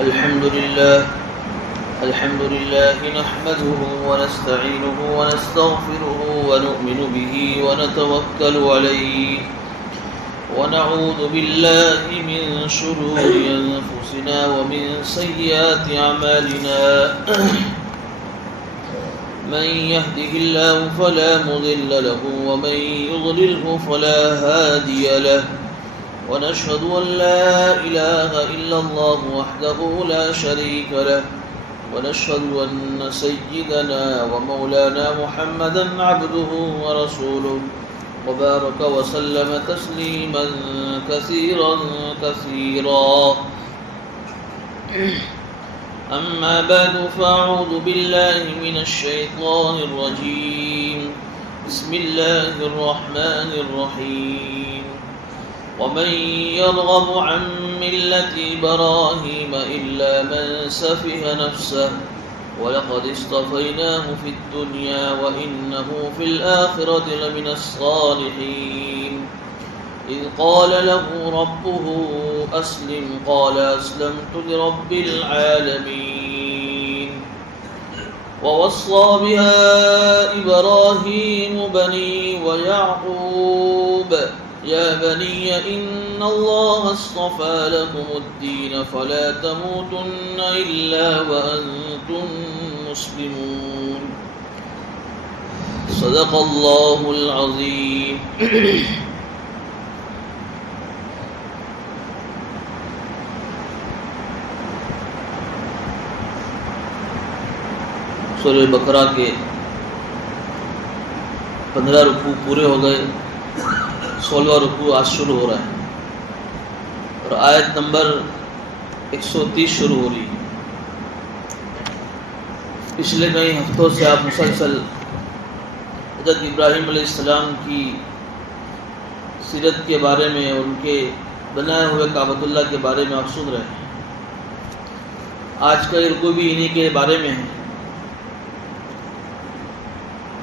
الحمد لله نحمده ونستعينه ونستغفره ونؤمن به ونتوكل عليه ونعوذ بالله من شرور أنفسنا ومن سيئات أعمالنا من يهده الله فلا مضل له ومن يضلله فلا هادي له ونشهد أن لا إله إلا الله وحده لا شريك له ونشهد أن سيدنا ومولانا محمدا عبده ورسوله وبارك وسلم تسليما كثيرا أما بعد فأعوذ بالله من الشيطان الرجيم بسم الله الرحمن الرحيم ومن يرغب عن ملة إبراهيم إلا من سفه نفسه ولقد اصطفيناه في الدنيا وإنه في الآخرة لمن الصالحين إذ قال له ربه أسلم قال أسلمت لرب العالمين ووصى بها إبراهيم بني ويعقوب يا بني إن الله اصطفى لكم الدين فلا تموتن إلا وأنتم مسلمون صدق الله العظيم سورہ بقرہ کے 15 رکوع پورے ہو گئے، 16واں رکوع آج شروع ہو رہا ہے اور آیت نمبر 130 شروع ہو رہی ہے۔ پچھلے کئی ہفتوں سے آپ مسلسل حضرت ابراہیم علیہ السلام کی سیرت کے بارے میں اور ان کے بنائے ہوئے کعبۃ اللہ کے بارے میں آپ سن رہے ہیں۔ آج کا یہ رکوع بھی انہی کے بارے میں ہے۔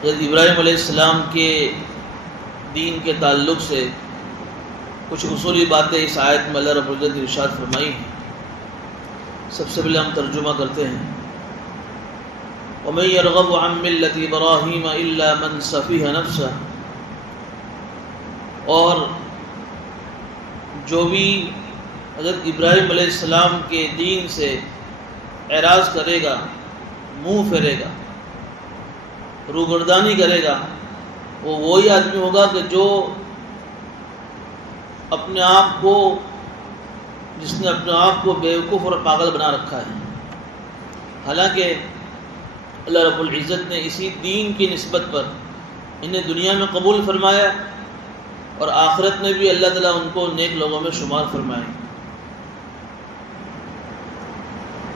حضرت ابراہیم علیہ السلام کے دین کے تعلق سے کچھ اصولی باتیں اس آیت میں اللہ رب العزت نے ارشاد فرمائی ہیں۔ سب سے پہلے ہم ترجمہ کرتے ہیں۔ وَمَن يَرْغَبُ عَن مِّلَّةِ إِبْرَاهِيمَ إِلَّا مَن سَفِهَ نَفْسَهُ، اور جو بھی حضرت ابراہیم علیہ السلام کے دین سے اعراض کرے گا، منہ پھیرے گا، روگردانی کرے گا، وہ وہی آدمی ہوگا کہ جو اپنے آپ کو جس نے اپنے آپ کو بیوقوف اور پاگل بنا رکھا ہے۔ حالانکہ اللہ رب العزت نے اسی دین کی نسبت پر انہیں دنیا میں قبول فرمایا اور آخرت میں بھی اللہ تعالیٰ ان کو نیک لوگوں میں شمار فرمائے۔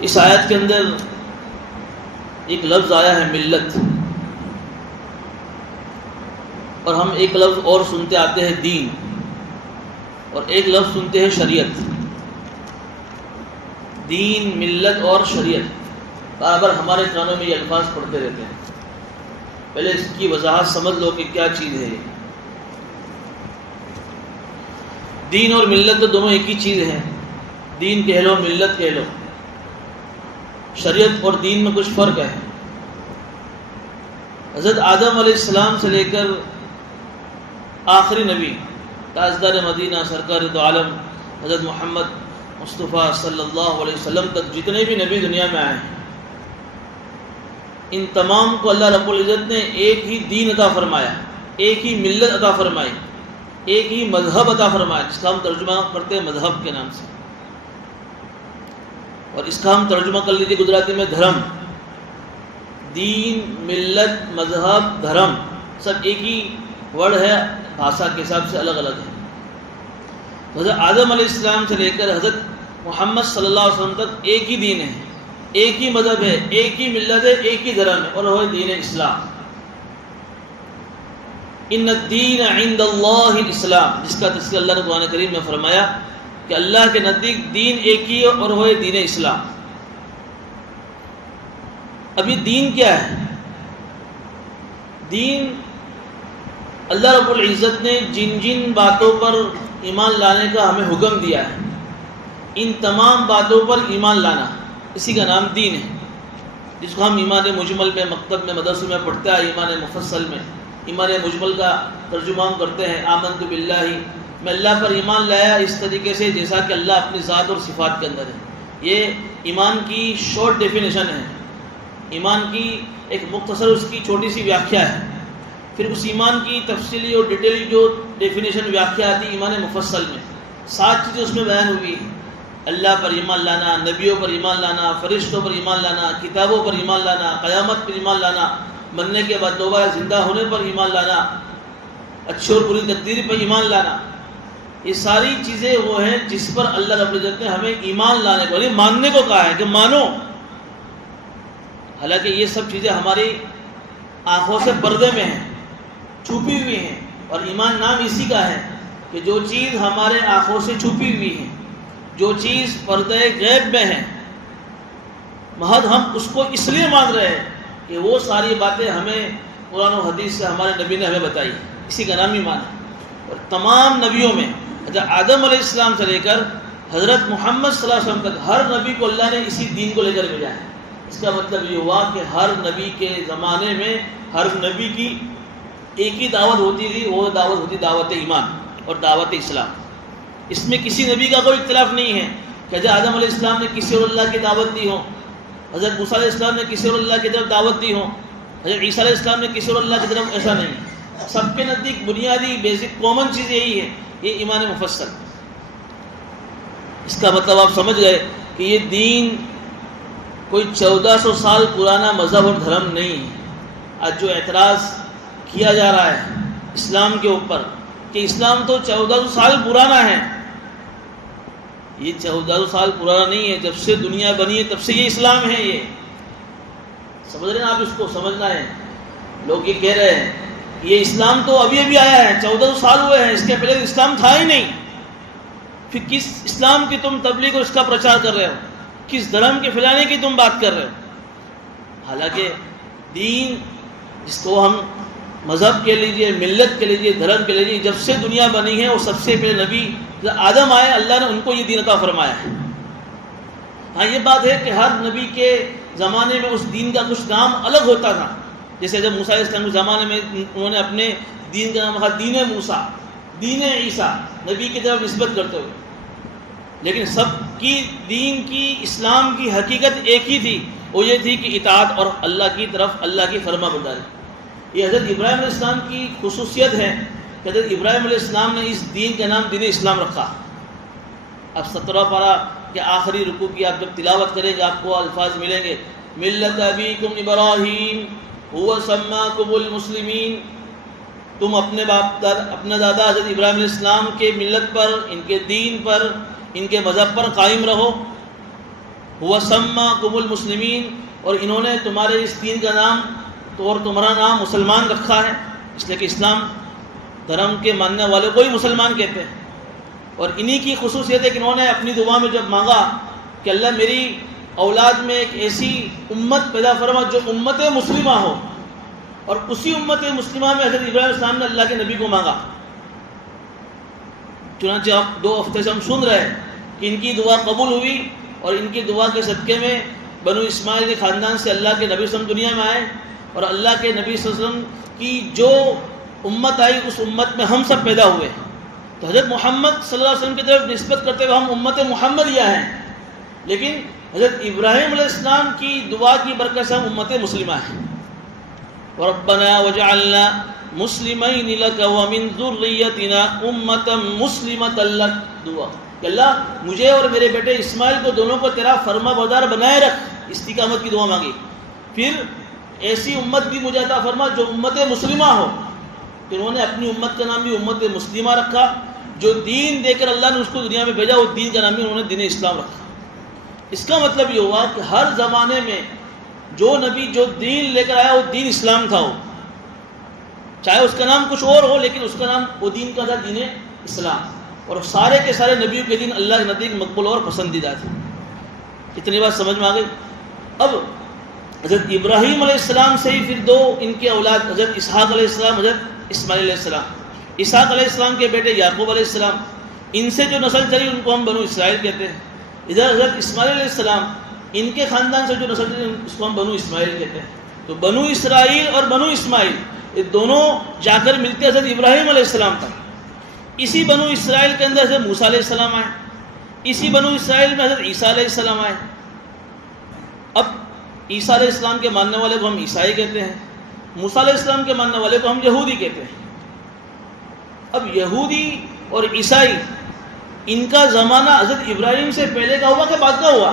اس آیت کے اندر ایک لفظ آیا ہے ملت، اور ہم ایک لفظ اور سنتے آتے ہیں دین، اور ایک لفظ سنتے ہیں شریعت۔ دین، ملت اور شریعت، بار ہمارے کانوں میں یہ الفاظ پڑھتے رہتے ہیں۔ پہلے اس کی وضاحت سمجھ لو کہ کیا چیز ہے یہ۔ دین اور ملت تو دونوں ایک ہی چیز ہیں، دین کہہ لو ملت کہہ لو۔ شریعت اور دین میں کچھ فرق ہے۔ حضرت آدم علیہ السلام سے لے کر آخری نبی تاجدار مدینہ سرکار دو عالم حضرت محمد مصطفیٰ صلی اللہ علیہ وسلم تک جتنے بھی نبی دنیا میں آئے ہیں، ان تمام کو اللہ رب العزت نے ایک ہی دین عطا فرمایا، ایک ہی ملت عطا فرمائی، ایک ہی مذہب عطا فرمایا، جس کا ہم ترجمہ کرتے ہیں مذہب کے نام سے، اور اس کا ہم ترجمہ کر لیجیے گجراتی میں دھرم۔ دین، ملت، مذہب، دھرم سب ایک ہی ورڈ ہے، بھاشا کے حساب سے الگ الگ ہے۔ حضرت آدم علیہ السلام سے لے کر حضرت محمد صلی اللہ علیہ وسلم تک ایک ہی دین ہے، ایک ہی مذہب ہے، ایک ہی ملت ہے، ایک ہی دھرم ہے، اور وہ ہے دین اسلام۔ ان الدین عند اللہ الاسلام، جس کا تذکر اللہ نے قرآن کریم میں فرمایا کہ اللہ کے نزدیک دین ایک ہی ہے اور وہ ہے دین اسلام۔ ابھی دین کیا ہے؟ دین اللہ رب العزت نے جن جن باتوں پر ایمان لانے کا ہمیں حکم دیا ہے، ان تمام باتوں پر ایمان لانا، اسی کا نام دین ہے، جس کو ہم ایمان مجمل میں مکتب میں مدرسے میں پڑھتے ہیں، ایمان مفصل میں ایمان مجمل کا ترجمہ ہم کرتے ہیں، آمنت باللہ، میں اللہ پر ایمان لایا اس طریقے سے جیسا کہ اللہ اپنی ذات اور صفات کے اندر ہے۔ یہ ایمان کی شارٹ ڈیفینیشن ہے، ایمان کی ایک مختصر اس کی چھوٹی سی ویاخیا ہے۔ پھر اس ایمان کی تفصیلی اور ڈیٹیلی جو ڈیفینیشن ویاخیا آتی ہے ایمان مفصل میں، 7 چیزیں اس میں بیان ہوئی ہیں۔ اللہ پر ایمان لانا، نبیوں پر ایمان لانا، فرشتوں پر ایمان لانا، کتابوں پر ایمان لانا، قیامت پر ایمان لانا، مرنے کے بعد دوبارہ زندہ ہونے پر ایمان لانا، اچھی اور بری تقدیر پر ایمان لانا۔ یہ ساری چیزیں وہ ہیں جس پر اللہ رب العزت نے ہمیں ایمان لانے کو، یعنی ماننے کو کہا ہے کہ مانو۔ حالانکہ یہ سب چیزیں ہماری آنکھوں سے پردے میں ہیں، چھپی ہوئی ہیں، اور ایمان نام اسی کا ہے کہ جو چیز ہمارے آنکھوں سے چھپی ہوئی ہے، جو چیز پردے غیب میں ہے، محض ہم اس کو اس لیے مان رہے ہیں کہ وہ ساری باتیں ہمیں قرآن و حدیث سے ہمارے نبی نے ہمیں بتائی، اسی کا نام ایمان ہے۔ اور تمام نبیوں میں حضرت آدم علیہ السلام سے لے کر حضرت محمد صلی اللہ علیہ وسلم تک ہر نبی کو اللہ نے اسی دین کو لے کر بھیجا ہے۔ اس کا مطلب یہ ہوا کہ ہر نبی کے زمانے میں ہر نبی کی ایک ہی دعوت ہوتی تھی، وہ دعوت ہوتی دعوت ایمان اور دعوت اسلام۔ اس میں کسی نبی کا کوئی اختلاف نہیں ہے کہ حضرت آدم علیہ السلام نے کسی اور اللہ کی دعوت دی ہو، حضرت موسیٰ علیہ السلام نے کسی اور اللہ کی طرف دعوت دی ہو، حضرت عیسیٰ علیہ السلام نے کسی اور اللہ کی طرف، ایسا نہیں ہے۔ سب کے نزدیک بنیادی بیسک کامن چیز یہی ہے، یہ ایمان مفصل۔ اس کا مطلب آپ سمجھ گئے کہ یہ دین کوئی 1400 سال پرانا مذہب اور دھرم نہیں ہے۔ آج جو اعتراض کیا جا رہا ہے اسلام کے اوپر کہ اسلام تو 1400 سال پرانا ہے، یہ 1400 سال پرانا نہیں ہے، جب سے دنیا بنی ہے تب سے یہ اسلام ہے۔ یہ سمجھ رہے ہیں آپ، اس کو سمجھنا ہے۔ لوگ یہ کہہ رہے ہیں یہ اسلام تو ابھی ابھی آیا ہے، 1400 سال ہوئے ہیں، اس کے پہلے اسلام تھا ہی نہیں، پھر کس اسلام کی تم تبلیغ اور اس کا پرچار کر رہے ہو، کس دھرم کے پھیلانے کی تم بات کر رہے ہو؟ حالانکہ دین جس کو ہم مذہب کے لیجئے، ملت کے لیجئے، دھرم کے لیجئے، جب سے دنیا بنی ہے وہ سب سے پہلے نبی جب آدم آئے اللہ نے ان کو یہ دین عطا فرمایا ہے۔ ہاں یہ بات ہے کہ ہر نبی کے زمانے میں اس دین کا کچھ نام الگ ہوتا تھا، جیسے جب موسیٰ علیہ السلام کے زمانے میں انہوں نے اپنے دین کا نام رکھا دین موسیٰ، دین عیسیٰ، نبی کی طرف نسبت کرتے ہوئے، لیکن سب کی دین کی، اسلام کی حقیقت ایک ہی تھی، وہ یہ تھی کہ اطاعت اور اللہ کی طرف اللہ کی فرما برداری۔ یہ حضرت ابراہیم علیہ السلام کی خصوصیت ہے کہ حضرت ابراہیم علیہ السلام نے اس دین کا نام دین اسلام رکھا۔ اب 17 پارہ کے آخری رکوع کی آپ جب تلاوت کریں گے آپ کو الفاظ ملیں گے، ملت ابیکم ابراہیم هو سماکم المسلمین، تم اپنے اپنا دادا حضرت ابراہیم علیہ السلام کے ملت پر، ان کے دین پر، ان کے مذہب پر قائم رہو۔ هو سماکم المسلمین، اور انہوں نے تمہارے اس دین کا نام تو اور تمہارا نام مسلمان رکھا ہے، اس لیے کہ اسلام دھرم کے ماننے والے کو ہی مسلمان کہتے ہیں۔ اور انہی کی خصوصیت ہے کہ انہوں نے اپنی دعا میں جب مانگا کہ اللہ میری اولاد میں ایک ایسی امت پیدا فرما جو امت مسلمہ ہو، اور اسی امت مسلمہ میں حضرت ابراہیم علیہ السلام نے اللہ کے نبی کو مانگا۔ چنانچہ آپ 2 ہفتے سے ہم سن رہے ہیں کہ ان کی دعا قبول ہوئی، اور ان کی دعا کے صدقے میں بنو اسماعیل کے خاندان سے اللہ کے نبی صلی اللہ علیہ وسلم دنیا میں آئے، اور اللہ کے نبی صلی اللہ علیہ وسلم کی جو امت آئی اس امت میں ہم سب پیدا ہوئے۔ تو حضرت محمد صلی اللہ علیہ وسلم کی طرف نسبت کرتے ہوئے ہم امت محمدیہ ہیں، لیکن حضرت ابراہیم علیہ السلام کی دعا کی برکت سے ہم امت مسلمہ ہیں۔ ربنا وجعلنا مسلمین لک ومن ذریتنا امۃ مسلمۃ لک، دعا کہ اللہ مجھے اور میرے بیٹے اسماعیل کو دونوں کو تیرا فرما بردار بنائے رکھ، استقامت کی دعا مانگی۔ پھر ایسی امت بھی مجھے عطا فرما جو امت مسلمہ ہو، کہ انہوں نے اپنی امت کا نام بھی امت مسلمہ رکھا، جو دین دے کر اللہ نے اس کو دنیا میں بھیجا وہ دین کا نام بھی انہوں نے دین اسلام رکھا۔ اس کا مطلب یہ ہوا کہ ہر زمانے میں جو نبی جو دین لے کر آیا وہ دین اسلام تھا، وہ چاہے اس کا نام کچھ اور ہو لیکن اس کا نام وہ دین کا تھا دین اسلام، اور سارے کے سارے نبیوں کے دین اللہ کے نزدیک مقبول اور پسندیدہ تھے۔ اتنی بات سمجھ میں آ گئی۔ اب حضرت ابراہیم علیہ السلام سے ہی پھر 2 ان کے اولاد حضرت اسحاق علیہ السلام، حضرت اسماعیل علیہ السلام۔ اسحاق علیہ السلام کے بیٹے یعقوب علیہ السلام، ان سے جو نسل چلی ان کو ہم بنو اسرائیل کہتے ہیں۔ ادھر حضرت اسماعیل علیہ السلام، ان کے خاندان سے جو نسل تھی اس کو ہم بنو اسماعیل کہتے ہیں. تو بنو اسرائیل اور بنو اسماعیل یہ دونوں جا کر ملتے حضرت ابراہیم علیہ السلام تک. اسی بنو اسرائیل کے اندر حضرت موسیٰ علیہ السلام آئے، اسی بنو اسرائیل میں حضرت عیسیٰ علیہ السلام آئے. اب عیسیٰ علیہ السلام کے ماننے والے کو ہم عیسائی کہتے ہیں، موسیٰ علیہ السلام کے ماننے والے کو ہم یہودی کہتے ہیں. اب یہودی اور عیسائی ان کا زمانہ حضرت ابراہیم سے پہلے کا ہوا کہ بعد کا ہوا؟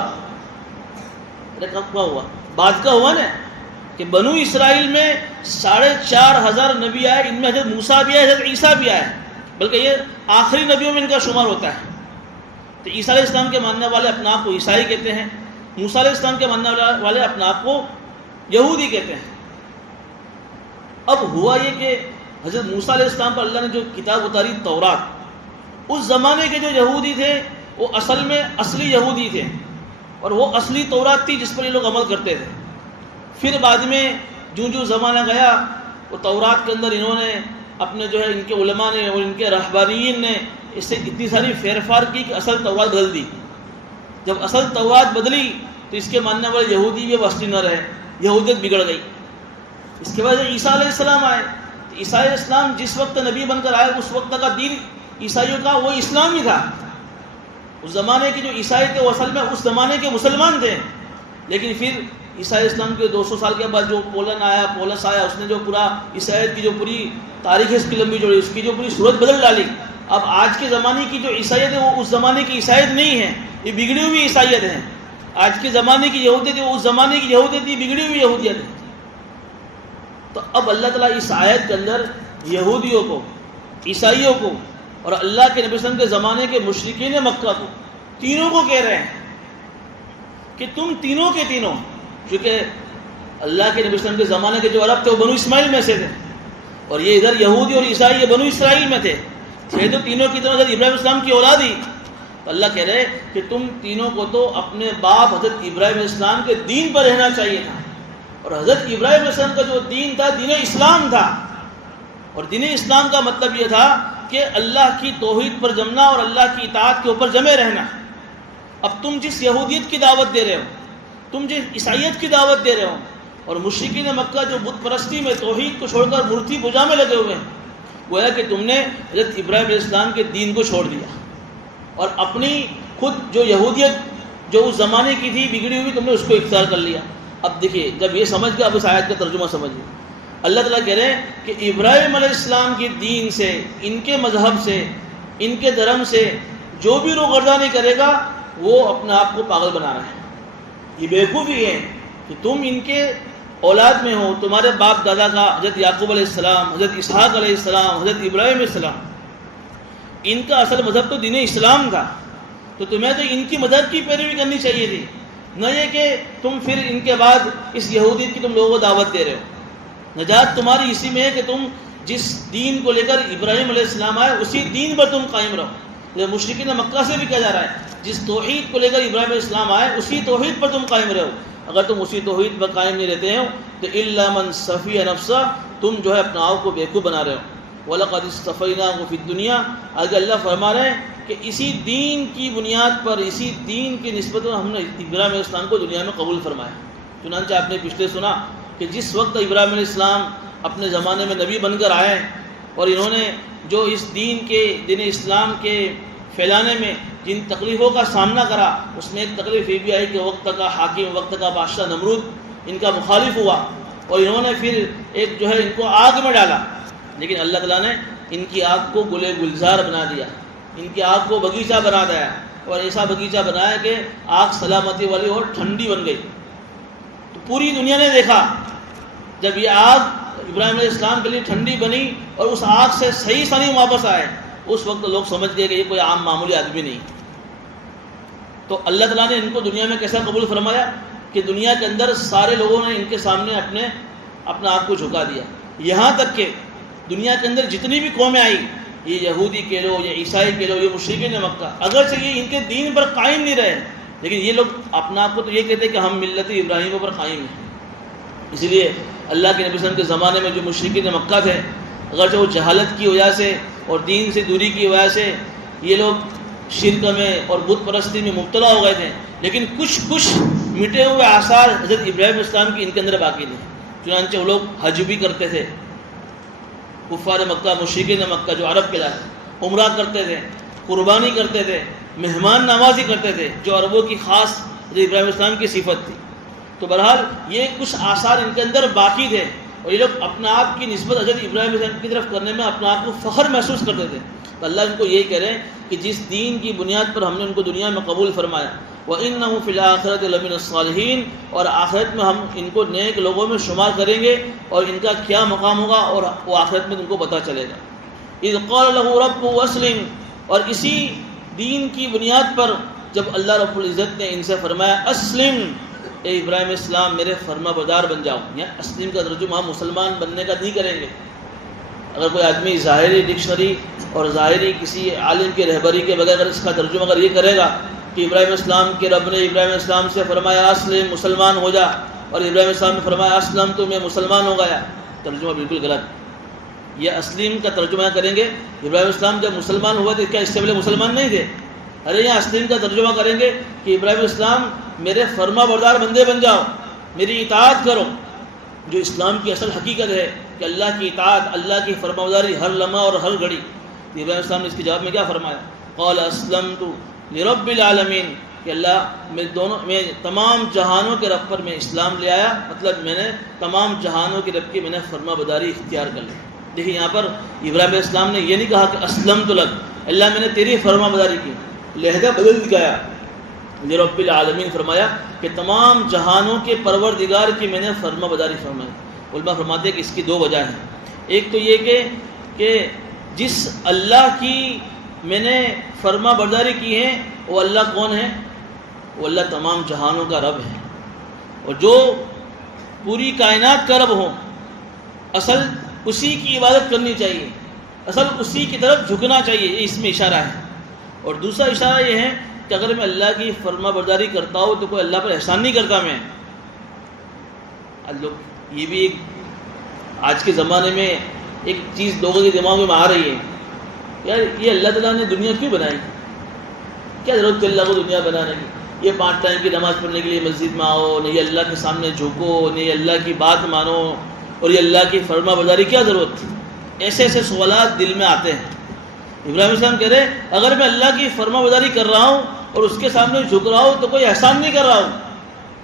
کب کا ہوا؟ بعد کا ہوا نا. کہ بنو اسرائیل میں 4,500 نبی آئے، ان میں حضرت موسیٰ بھی آئے، حضرت عیسیٰ بھی آئے، بلکہ یہ آخری نبیوں میں ان کا شمار ہوتا ہے. تو عیسیٰ علیہ السلام کے ماننے والے اپنے آپ کو عیسائی کہتے ہیں، موسیٰ علیہ السلام کے ماننے والے اپنے آپ کو یہودی کہتے ہیں. اب ہوا یہ کہ حضرت موسیٰ علیہ السلام پر اللہ نے جو کتاب اتاری تورات، اس زمانے کے جو یہودی تھے وہ اصل میں اصلی یہودی تھے، اور وہ اصلی تورات تھی جس پر یہ لوگ عمل کرتے تھے. پھر بعد میں جو زمانہ گیا وہ تورات کے اندر انہوں نے اپنے جو ہے ان کے علماء نے اور ان کے رہبانیین نے اس سے اتنی ساری پھیر پھار کی کہ اصل تورات بدل دی. جب اصل تورات بدلی تو اس کے ماننے والے یہودی بھی اصلی نہ رہے، یہودیت بگڑ گئی. اس کے بعد عیسیٰ علیہ السلام آئے. عیسیٰ علیہ السلام جس وقت نبی بن کر آئے اس وقت کا دین عیسائیوں کا وہ اسلام ہی تھا. اس زمانے کے جو عیسائی تھے وہ اصل میں اس زمانے کے مسلمان تھے. لیکن پھر عیسیٰ علیہ السلام کے 200 سال کے بعد جو پولس آیا اس نے جو پورا عیسائیت کی جو پوری تاریخ اس کی لمبی جوڑی، اس کی جو پوری صورت بدل ڈالی. اب آج کے زمانے کی جو عیسائیت ہے وہ اس زمانے کی عیسائیت نہیں ہے، یہ بگڑی ہوئی عیسائیت ہے. آج کے زمانے کی یہودیت وہ اس زمانے کی یہودیت تھی، بگڑی ہوئی یہودیت ہے. تو اب اللہ تعالیٰ اس آیت کے اندر یہودیوں کو، عیسائیوں کو اور اللہ کے نبی صلی اللہ علیہ وسلم کے زمانے کے مشرکین مکہ کو، تینوں کو کہہ رہے ہیں کہ تم تینوں کے تینوں، کیونکہ اللہ کے نبی صلی اللہ علیہ وسلم کے زمانے کے جو عرب تھے وہ بنو اسماعیل میں سے تھے، اور یہ ادھر یہودی اور عیسائی یہ بنو اسرائیل میں تھے تو تینوں کی طرح حضرت ابراہیم علیہ السلام کی اولاد ہی. تو اللہ کہہ رہے کہ تم تینوں کو تو اپنے باپ حضرت ابراہیم علیہ السلام کے دین پر رہنا چاہیے تھا. اور حضرت ابراہیم علیہ السلام کا جو دین تھا دین اسلام تھا، اور دین اسلام کا مطلب یہ تھا کہ اللہ کی توحید پر جمنا اور اللہ کی اطاعت کے اوپر جمے رہنا. اب تم جس یہودیت کی دعوت دے رہے ہو، تم جس عیسائیت کی دعوت دے رہے ہو، اور مشرکین مکہ جو بت پرستی میں توحید کو چھوڑ کر مورتی پوجا میں لگے ہوئے ہیں، گویا کہ تم نے حضرت ابراہیم علیہ السلام کے دین کو چھوڑ دیا اور اپنی خود جو یہودیت جو اس زمانے کی تھی بگڑی ہوئی تم نے اس کو اختیار کر لیا. اب دیکھیے جب یہ سمجھ گیا اب اس آیت کا ترجمہ سمجھیے. اللہ تعالیٰ کہہ رہے ہیں کہ ابراہیم علیہ السلام کے دین سے، ان کے مذہب سے، ان کے دھرم سے جو بھی روگردانی کرے گا وہ اپنے آپ کو پاگل بنا رہا ہے. یہ بیوقوفی ہے کہ تم ان کے اولاد میں ہو، تمہارے باپ دادا کا حضرت یعقوب علیہ السلام، حضرت اسحاق علیہ السلام، حضرت ابراہیم علیہ السلام، ان کا اصل مذہب تو دین اسلام تھا. تو تمہیں تو ان کی مذہب کی پیروی کرنی چاہیے تھی، نہ یہ کہ تم پھر ان کے بعد اس یہودیت کی تم لوگوں کو دعوت دے رہے ہو. نجات تمہاری اسی میں ہے کہ تم جس دین کو لے کر ابراہیم علیہ السلام آئے اسی دین پر تم قائم رہو. یہ مشرکین مکہ سے بھی کہا جا رہا ہے جس توحید کو لے کر ابراہیم علیہ السلام آئے اسی توحید پر تم قائم رہو. اگر تم اسی توحید پر قائم نہیں رہتے ہو تو الا من صفی نفسہ، تم جو ہے اپنا آپ کو بیوقوف بنا رہے ہو. وَلَقَدِ اصْطَفَيْنَاهُ فِي الدُّنْيَا، آگے اللہ فرما رہے ہیں کہ اسی دین کی بنیاد پر، اسی دین کی نسبت پر ہم نے ابراہیم علیہ السلام کو دنیا میں قبول فرمایا. چنانچہ آپ نے پچھلے سنا کہ جس وقت ابراہیم علیہ السلام اپنے زمانے میں نبی بن کر آئے اور انہوں نے جو اس دین اسلام کے پھیلانے میں جن تکلیفوں کا سامنا کرا، اس میں ایک تکلیف یہ بھی آئی کہ وقت کا حاکم، وقت کا بادشاہ نمرود ان کا مخالف ہوا اور انہوں نے پھر ایک جو ہے ان کو آگ میں ڈالا. لیکن اللہ تعالیٰ نے ان کی آگ کو گلے گلزار بنا دیا، ان کی آگ کو باغیچہ بنا دیا، اور ایسا باغیچہ بنایا کہ آگ سلامتی والی اور ٹھنڈی بن گئی. تو پوری دنیا نے دیکھا جب یہ آگ ابراہیم علیہ السلام کے لیے ٹھنڈی بنی اور اس آگ سے صحیح سلیم واپس آئے، اس وقت لوگ سمجھ گئے کہ یہ کوئی عام معمولی آدمی نہیں. تو اللہ تعالیٰ نے ان کو دنیا میں کیسا قبول فرمایا کہ دنیا کے اندر سارے لوگوں نے ان کے سامنے اپنا آپ کو جھکا دیا. یہاں تک کہ دنیا کے اندر جتنی بھی قومیں آئی، یہ یہودی کہہ لو، یہ عیسائی کہہ لو، یہ مشرکین مکہ، اگرچہ یہ ان کے دین پر قائم نہیں رہے لیکن یہ لوگ اپنا آپ کو تو یہ کہتے ہیں کہ ہم ملت ابراہیم پر قائم ہیں. اس لیے اللہ کے نبی صلی اللہ علیہ وسلم کے زمانے میں جو مشرکین مکہ تھے، اگرچہ وہ جہالت کی وجہ سے اور دین سے دوری کی وجہ سے یہ لوگ شرک میں اور بت پرستی میں مبتلا ہو گئے تھے، لیکن کچھ مٹے ہوئے آثار حضرت ابراہیم علیہ السلام کی ان کے اندر باقی تھے۔ چنانچہ وہ لوگ حج بھی کرتے تھے، کفار مکہ مشرکین مکہ جو عرب کے علاقے، عمرہ کرتے تھے، قربانی کرتے تھے، مہمان نوازی کرتے تھے، جو عربوں کی خاص حضرت ابراہیم علیہ السلام کی صفت تھی۔ تو بہرحال یہ کچھ آثار ان کے اندر باقی تھے، اور یہ لوگ اپنے آپ کی نسبت حضرت ابراہیم علیہ السلام کی طرف کرنے میں اپنے آپ کو فخر محسوس کرتے تھے۔ تو اللہ ان کو یہی کہہ رہے ہیں کہ جس دین کی بنیاد پر ہم نے ان کو دنیا میں قبول فرمایا، وَإِنَّهُ فِي الْآخِرَةِ لَمِنَ الصَّالِحِينَ، اور آخرت میں ہم ان کو نیک لوگوں میں شمار کریں گے، اور ان کا کیا مقام ہوگا اور وہ آخرت میں ان کو پتہ چلے گا۔ اِذْ قَالَ لَهُ رَبُّهُ أَسْلِمْ، اور اسی دین کی بنیاد پر جب اللہ رب العزت نے ان سے فرمایا اسلم، اے ابراہیم السلام میرے فرما بردار بن جاؤ، یا اسلم کا ترجمہ ہم مسلمان بننے کا نہیں کریں گے۔ اگر کوئی آدمی ظاہری ڈکشنری اور ظاہری کسی عالم کی رہبری کے بغیر اگر اس کا ترجمہ اگر یہ کرے گا کہ ابراہیم السلام کے رب نے ابراہیم السلام سے فرمایا اسلم، مسلمان ہو جا، اور ابراہیم السلام نے فرمایا اسلم تو میں مسلمان ہو گیا، ترجمہ بالکل غلط۔ یہ اسلم کا ترجمہ کریں گے، ابراہیم السلام جب مسلمان ہوئے تھے کیا اس سے پہلے مسلمان نہیں تھے؟ ارے یہاں اسلم کا ترجمہ کریں گے کہ ابراہیم السلام میرے فرما بردار بندے بن جاؤ، میری اطاعت کرو، جو اسلام کی اصل حقیقت ہے کہ اللہ کی اطاعت، اللہ کی فرما برداری ہر لمحہ اور ہر گھڑی۔ ابراہیم السلام نے اس کے جواب میں کیا فرمایا؟ قال اسلمت لرب العالمین، کہ اللہ میں تمام جہانوں کے رب پر میں اسلام لے آیا، مطلب میں نے تمام جہانوں کے رب کی میں نے فرما برداری اختیار کر لی۔ دیکھیں یہاں پر ابراہیم علیہ السلام نے یہ نہیں کہا کہ اسلمت لک، اللہ میں نے تیری فرما برداری کی، لہجہ بدل دکھایا، لرب العالمین فرمایا کہ تمام جہانوں کے پروردگار کی میں نے فرما برداری فرمائی۔ علماء فرماتے ہیں کہ اس کی دو وجہ ہیں، ایک تو یہ کہ جس اللہ کی میں نے فرما برداری کی ہے وہ اللہ کون ہے؟ وہ اللہ تمام جہانوں کا رب ہے، اور جو پوری کائنات کا رب ہو، اصل اسی کی عبادت کرنی چاہیے، اصل اسی کی طرف جھکنا چاہیے، یہ اس میں اشارہ ہے۔ اور دوسرا اشارہ یہ ہے کہ اگر میں اللہ کی فرما برداری کرتا ہوں تو کوئی اللہ پر احسان نہیں کرتا میں۔ یہ بھی ایک آج کے زمانے میں ایک چیز لوگوں کے دماغ میں آ رہی ہے، یار یہ اللہ تعالیٰ نے دنیا کیوں بنائی؟ کیا ضرورت ہے اللہ کو دنیا بنانے کی؟ یہ 5 ٹائم کی نماز پڑھنے کے لیے مسجد میں آؤ، نہیں اللہ کے سامنے جھکو، نہیں اللہ کی بات مانو، اور یہ اللہ کی فرما برداری کیا ضرورت تھی؟ ایسے ایسے سوالات دل میں آتے ہیں۔ ابراہیم السلام کہہ رہے اگر میں اللہ کی فرما برداری کر رہا ہوں اور اس کے سامنے جھک رہا ہوں تو کوئی احسان نہیں کر رہا ہوں،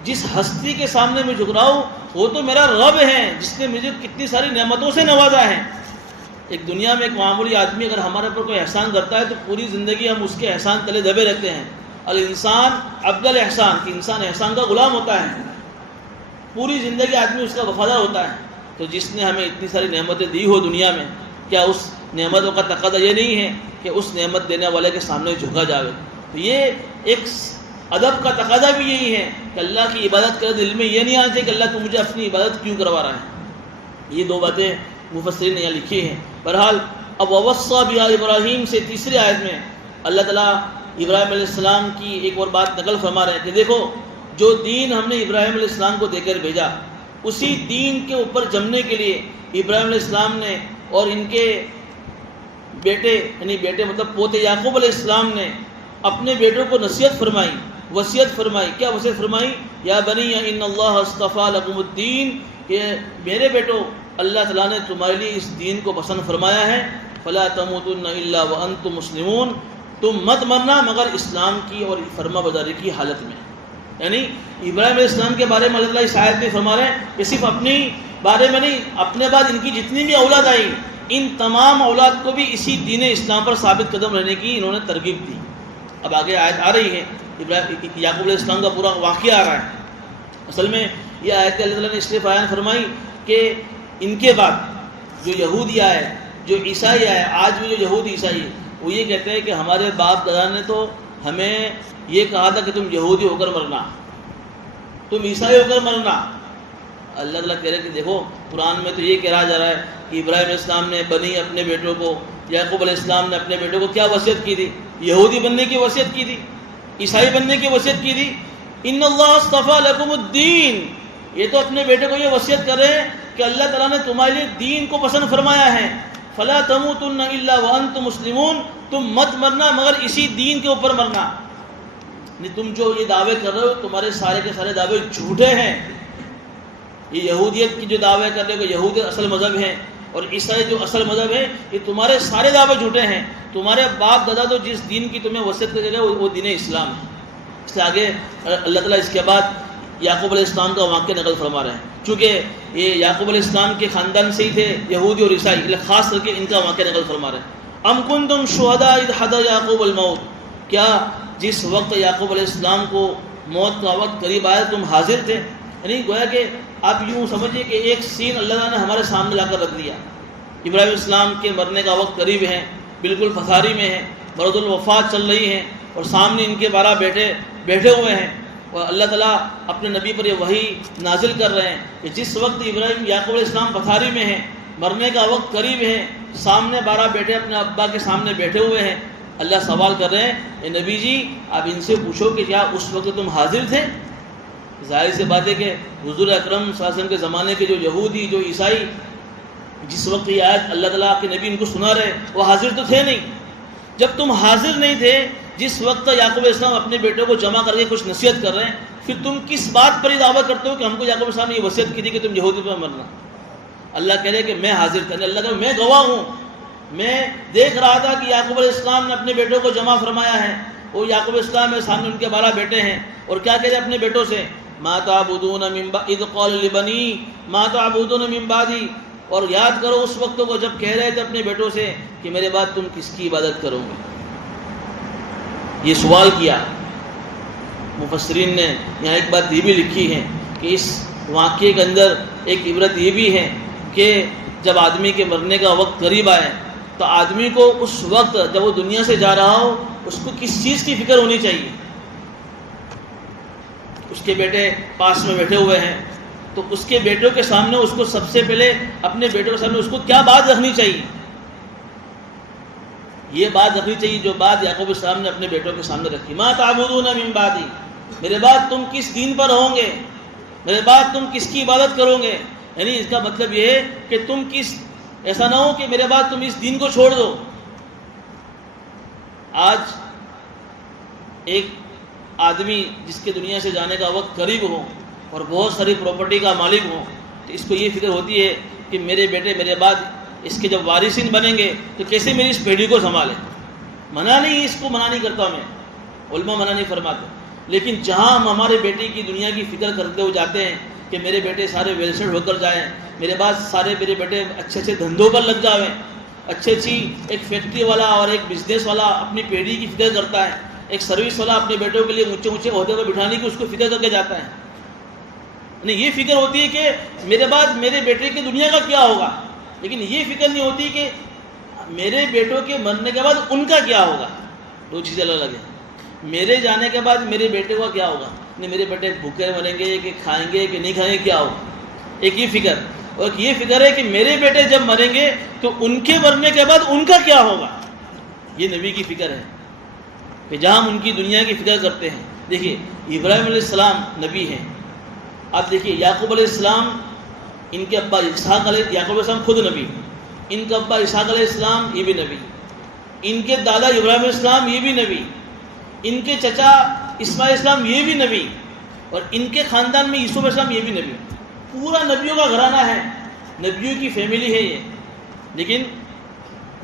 جس ہستی کے سامنے میں جھک رہا ہوں وہ تو میرا رب ہے جس نے مجھے کتنی ساری نعمتوں سے نوازا ہے۔ ایک دنیا میں ایک معمولی آدمی اگر ہمارے اوپر کوئی احسان کرتا ہے تو پوری زندگی ہم اس کے احسان تلے دبے رہتے ہیں۔ الانسان عبد الاحسان، کہ انسان احسان کا غلام ہوتا ہے، پوری زندگی آدمی اس کا وفادار ہوتا ہے۔ تو جس نے ہمیں اتنی ساری نعمتیں دی ہو دنیا میں، کیا اس نعمتوں کا تقاضا یہ نہیں ہے کہ اس نعمت دینے والے کے سامنے جھکا جاوے؟ تو یہ ایک ادب کا تقاضا بھی یہی ہے کہ اللہ کی عبادت کرے، دل میں یہ نہیں آنا چاہیے کہ اللہ تو مجھے اپنی عبادت کیوں کروا رہا ہے۔ یہ دو باتیں مفسرین نے یہاں لکھی ہیں۔ بہرحال اب ووصى بها ابراہیم سے تیسری آیت میں اللہ تعالیٰ ابراہیم علیہ السلام کی ایک اور بات نقل فرما رہے ہیں کہ دیکھو جو دین ہم نے ابراہیم علیہ السلام کو دے کر بھیجا، اسی دین کے اوپر جمنے کے لیے ابراہیم علیہ السلام نے اور ان کے بیٹے یعنی بیٹے مطلب پوتے یعقوب علیہ السلام نے اپنے بیٹوں کو نصیحت فرمائی، وصیت فرمائی۔ کیا وصیت فرمائی؟ یا بنی ان اللہ اصطفیٰ لکم الدین، کہ میرے بیٹو اللہ تعالیٰ نے تمہارے لیے اس دین کو پسند فرمایا ہے، فلا تموتن الا وانتم مسلمون، تم مت مرنا مگر اسلام کی اور فرما برداری کی حالت میں۔ یعنی ابراہیم علیہ السلام کے بارے میں اللہ تعالیٰ اس آیت میں فرما رہے ہیں کہ صرف اپنی بارے میں نہیں، اپنے بعد ان کی جتنی بھی اولاد آئی ان تمام اولاد کو بھی اسی دین اسلام پر ثابت قدم رہنے کی انہوں نے ترغیب دی۔ اب آگے آیت آ رہی ہے، یعقوب علیہ السلام کا پورا واقعہ آ رہا ہے۔ اصل میں یہ آیت اللہ تعالیٰ نے اس لیے بیان فرمائی کہ ان کے بعد جو یہودی آئے، جو عیسائی آئے، آج بھی جو یہود عیسائی ہے وہ یہ کہتے ہیں کہ ہمارے باپ دادا نے تو ہمیں یہ کہا تھا کہ تم یہودی ہو کر مرنا، تم عیسائی ہو کر مرنا۔ اللہ تعالیٰ کہہ رہے کہ دیکھو قرآن میں تو یہ کہا جا رہا ہے کہ ابراہیم علیہ السلام نے بنی اپنے بیٹوں کو، یعقوب علیہ السلام نے اپنے بیٹوں کو کیا وصیت کی تھی؟ یہودی بننے کی وصیت کی تھی، عیسائی بننے کی وصیت کی تھی۔ ان اللہ اصطفیٰ لکم الدین، یہ تو اپنے بیٹے کو یہ وصیت کر رہے ہیں کہ اللہ تعالیٰ نے تمہارے لیے دین کو پسند فرمایا ہے، فلا تموتن الا وانتم مسلمون، تم مت مرنا مگر اسی دین کے اوپر مرنا. تم جو یہ دعوے کر رہے ہو تمہارے سارے کے سارے دعوے جھوٹے ہیں. یہ یہودیت کی جو دعوے کر رہے ہو یہودیت اصل مذہب ہے اور عیسائی جو اصل مذہب ہے, یہ تمہارے سارے دعوے جھوٹے ہیں. تمہارے باپ دادا تو جس دین کی تمہیں وصیت کر گئے وہ دین اسلام ہے. اس سے آگے اللہ تعالیٰ اس کے بعد یعقوب علیہ السلام کا واقعہ نقل فرما رہے ہیں. چونکہ یہ یعقوب علیہ السلام کے خاندان سے ہی تھے یہودی اور عیسائی, خاص کر کے ان کا واقعہ نقل فرما رہے ہیں. ام کنتم شہداء اذ حضر یعقوب الموت, کیا جس وقت یعقوب علیہ السلام کو موت کا وقت قریب آیا تم حاضر تھے؟ یعنی گویا کہ آپ یوں سمجھیے کہ ایک سین اللہ تعالیٰ نے ہمارے سامنے لا کر رکھ دیا. ابراہیم علیہ السلام کے مرنے کا وقت قریب ہے, بالکل پتھاری میں ہے, مرض الوفات چل رہی ہے اور سامنے ان کے 12 بیٹے بیٹھے ہوئے ہیں, اور اللہ تعالیٰ اپنے نبی پر یہ وحی نازل کر رہے ہیں کہ جس وقت یعقوب علیہ السلام پتھاری میں ہیں, مرنے کا وقت قریب ہے, سامنے 12 بیٹے اپنے ابا کے سامنے بیٹھے ہوئے ہیں. اللہ سوال کر رہے ہیں, اے نبی جی آپ ان سے پوچھو کہ کیا اس وقت تم حاضر تھے؟ ظاہر سی بات ہے کہ حضور اکرم صلی اللہ علیہ وسلم کے زمانے کے جو یہودی جو عیسائی جس وقت یہ آیت اللہ تعالیٰ کے نبی ان کو سنا رہے وہ حاضر تو تھے نہیں. جب تم حاضر نہیں تھے جس وقت یعقوب علیہ السلام اپنے بیٹوں کو جمع کر کے کچھ نصیحت کر رہے ہیں, پھر تم کس بات پر یہ دعویٰ کرتے ہو کہ ہم کو یعقوب علیہ السلام نے یہ وصیت کی تھی کہ تم یہودی پر مرنا؟ اللہ کہہ رہے کہ میں حاضر تھا. اللہ کہہ میں گواہ ہوں, میں دیکھ رہا تھا کہ یعقوب علیہ السلام نے اپنے بیٹوں کو جمع فرمایا ہے. وہ یعقوب علیہ السلام کے سامنے ان کے 12 بیٹے ہیں, اور کیا کہہ رہے اپنے بیٹوں سے, ما تعبدون من بعد اذ قال لبنی ما تعبدون من بعدی, اور یاد کرو اس وقت کو جب کہہ رہے تھے اپنے بیٹوں سے کہ میرے بعد تم کس کی عبادت کرو گے. یہ سوال کیا. مفسرین نے یہاں ایک بات یہ بھی لکھی ہے کہ اس واقعے کے اندر ایک عبرت یہ بھی ہے کہ جب آدمی کے مرنے کا وقت قریب آئے تو آدمی کو اس وقت جب وہ دنیا سے جا رہا ہو اس کو کس چیز کی فکر ہونی چاہیے. اس کے بیٹے پاس میں بیٹھے ہوئے ہیں تو اس کے بیٹوں کے سامنے اس کو سب سے پہلے اپنے بیٹوں کے سامنے اس کو کیا بات رکھنی چاہیے؟ یہ بات رکھنی چاہیے جو بات یعقوب علیہ السلام نے اپنے بیٹوں کے سامنے رکھی. ما تعبدون من بعدی, میرے بعد تم کس دین پر ہوں گے, میرے بعد تم کس کی عبادت کرو گے. یعنی اس کا مطلب یہ ہے کہ تم ایسا نہ ہو کہ میرے بعد تم اس دین کو چھوڑ دو. آج ایک آدمی جس کے دنیا سے جانے کا وقت قریب ہو اور بہت ساری پراپرٹی کا مالک ہو تو اس کو یہ فکر ہوتی ہے کہ میرے بیٹے میرے بعد اس کے جب وارثین بنیں گے تو کیسے میری اس پیڑھی کو سنبھالیں. منع نہیں, اس کو منع نہیں کرتا میں, علماء منع نہیں فرماتے, لیکن جہاں ہم ہمارے بیٹے کی دنیا کی فکر کرتے ہوئے جاتے ہیں کہ میرے بیٹے سارے ویل سیٹ ہو کر جائیں, میرے بعد سارے میرے بیٹے اچھے اچھے دھندوں پر لگ جاویں, اچھی ایک فیکٹری والا اور ایک بزنس والا اپنی پیڑھی کی فکر کرتا ہے, ایک سروس والا اپنے بیٹوں کے لیے اونچے اونچے عہدے پر بٹھانے کی اس کو فکر کر کے جاتا ہے. یعنی یہ فکر ہوتی ہے کہ میرے بعد میرے بیٹے کی دنیا کا کیا ہوگا, لیکن یہ فکر نہیں ہوتی کہ میرے بیٹوں کے مرنے کے بعد ان کا کیا ہوگا. دو چیزیں الگ الگ ہیں. میرے جانے کے بعد میرے بیٹے کا کیا ہوگا, نہیں میرے بیٹے بھوکے مریں گے کہ کھائیں گے کہ نہیں کھائیں گے, کیا ہوگا. ایک یہ فکر, اور ایک یہ فکر ہے کہ میرے بیٹے جب مریں گے تو ان کے مرنے کے بعد ان کا کیا ہوگا. یہ نبی کی فکر ہے کہ جہاں ہم ان کی دنیا کی فکر کرتے ہیں. دیکھیے ابراہیم علیہ السلام نبی ہیں. آپ دیکھیے یعقوب علیہ السلام, ان کے ابا اسحاق یعقوب علیہ السلام خود نبی, ان کا ابا اسحاق علیہ السلام یہ بھی نبی, ان کے دادا ابراہیم علیہ السلام یہ بھی نبی, ان کے چچا اسماعیل علیہ السلام یہ بھی نبی, اور ان کے خاندان میں یوسف علیہ السلام یہ بھی نبی. پورا نبیوں کا گھرانہ ہے, نبیوں کی فیملی ہے یہ. لیکن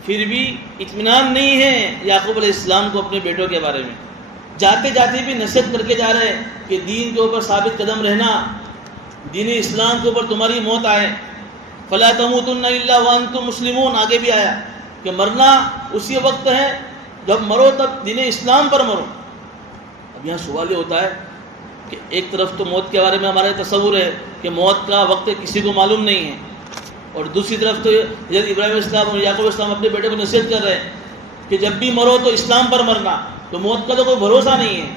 پھر بھی اطمینان نہیں ہے یعقوب علیہ السلام کو اپنے بیٹوں کے بارے میں. جاتے جاتے بھی نصیحت کر کے جا رہے ہیں کہ دین کے اوپر ثابت قدم رہنا, دین اسلام کے اوپر تمہاری موت آئے. فلا تموتن الا وانتم مسلمون, آگے بھی آیا کہ مرنا اسی وقت ہے جب مرو تب دین اسلام پر مرو. اب یہاں سوال یہ ہوتا ہے کہ ایک طرف تو موت کے بارے میں ہمارا تصور ہے کہ موت کا وقت کسی کو معلوم نہیں ہے, اور دوسری طرف تو حضرت ابراہیم علیہ السلام اور یعقوب علیہ السلام اپنے بیٹے کو نصیحت کر رہے ہیں کہ جب بھی مرو تو اسلام پر مرنا, تو موت کا تو کوئی بھروسہ نہیں ہے.